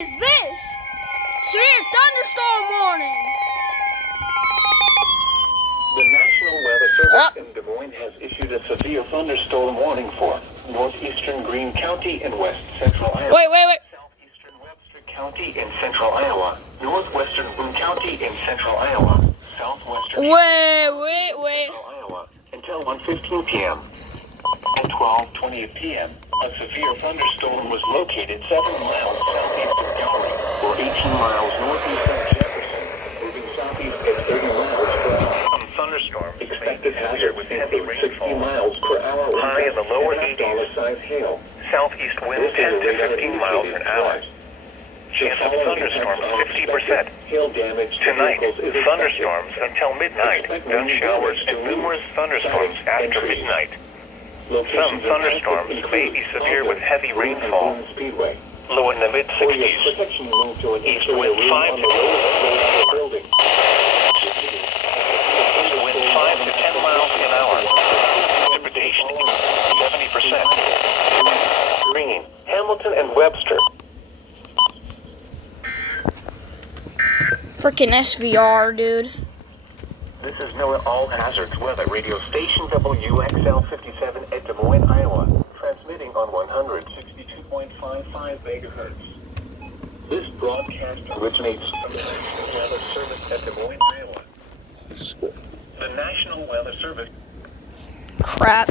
Is this? Severe thunderstorm warning. The National Weather Service in Des Moines has issued a severe thunderstorm warning for northeastern Greene County in west central Iowa. Wait. Southeastern Webster County in central Iowa. Northwestern Boone County in central Iowa. Southwestern Wait. central Iowa until 1:15 p.m. At 12:20 p.m., a severe thunderstorm was located 7 miles southeast of Gowrie, or 18 miles northeast of Jefferson, moving southeast at 30 miles per hour. Some thunderstorms expected hazard with heavy rainfall, 60 miles per hour, high in the lower 80s, size hail. Southeast winds 10 to 15 miles an hour. Chance of thunderstorms 50%. Hail damage tonight. Thunderstorms until midnight. Then showers and numerous thunderstorms after midnight. Some thunderstorms may be severe with heavy rainfall. Low in the mid-60s. East wind 5 to 10 miles an hour. Precipitation 70%. Greene, Hamilton, and Webster. Freaking SVR, dude. This is NOAA All Hazards Weather Radio Station WXL 57 at Des Moines, Iowa, transmitting on 162.55 megahertz. This broadcast originates from the National Weather Service at Des Moines, Iowa. The National Weather Service. Crap.